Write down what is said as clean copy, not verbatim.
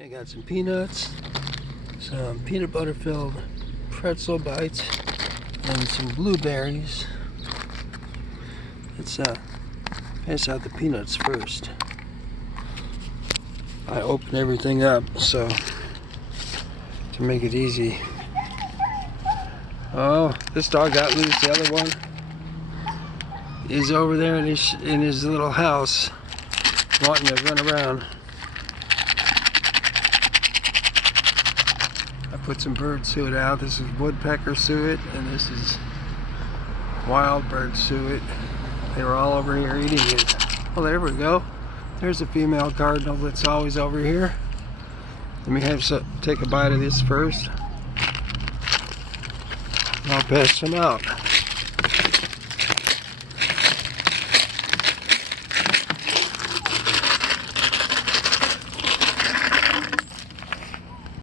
I got some peanuts, some peanut butter filled pretzel bites, and some blueberries. Let's pass out the peanuts first. I open everything up so to make it easy. Oh, this dog got loose. The other one is over there in his little house wanting to run around. I put some bird suet out. This is woodpecker suet and this is wild bird suet. They were all over here eating it. Oh, there we go. There's a female cardinal that's always over here. Let me take a bite of this first. I'll pass some out.